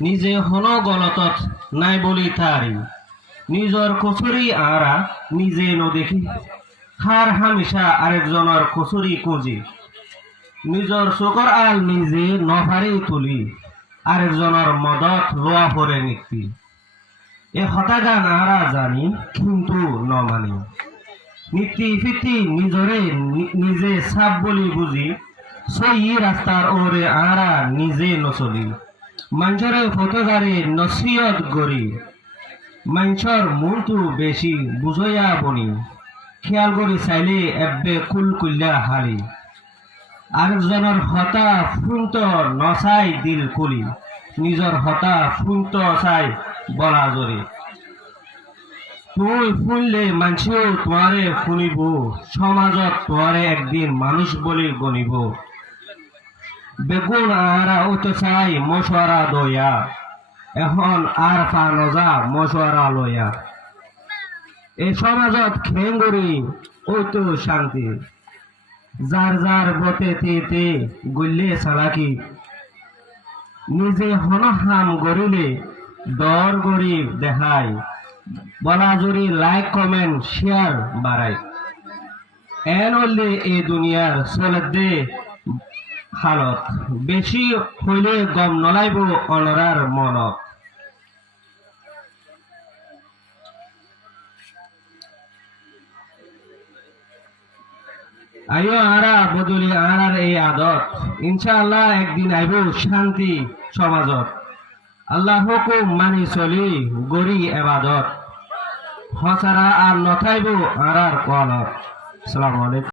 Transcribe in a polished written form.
নিজে হন গলতত নাই বলি তারি নিজর কচুরি আরা নিজে নদেখি হার হামিশা আরেকজনের কচুরি কুঁজি নিজর চোখর আল নিজে নভারি তুলি আরেকজনের মদত লোয়া পরে নীতি এ হতাগান আরা জানি কিন্তু নমানি নীতি ফিতি নিজরে নিজে সাপ বলি বুঝি সই রাস্তার ওরে আরা নিজে নচলি মানুষরে ফটোগারে নসিয়ত গড়ি মানুষর মনটু বেশি বুঝইয়া বনি খেয়াল করি চাইলে এব্বে কুল কুল্লা হালি আরেকজনের হতা ফুন্ত নচাই দিল কুলি নিজর হতা ফুন্ত চাই বলা জরে তুই শুনলে মানুষেও তোমারে শুনিব সমাজত তোমারে একদিন মানুষ বলি গণিব বেগুন আরা ওতো চাই মশওয়ারা দয়া এখন আর পা নজা মশওয়ারা লয়া এই সমাজত খেঙ্গুরি ওতো শান্তি যার যার বতে তে গুললে চালাকি নিজে হনহাম গড়িলে দর গরিব দেখায় বলা জুড়ি লাইক কমেন্ট শেয়ার বাড়াই এন হলে এই দুনিয়ার চলে দে হালত বেশি হইলে গম নলাইব অনরার মনত আইও আরা বদলি আরার এই আদত ইনশাআল্লাহ একদিন আইব শান্তি সমাজত আল্লাহ হুকুম মানি চলি গরি এবাদত হসারা আর নথাইব আরার কলত। আসসালামু আলাইকুম।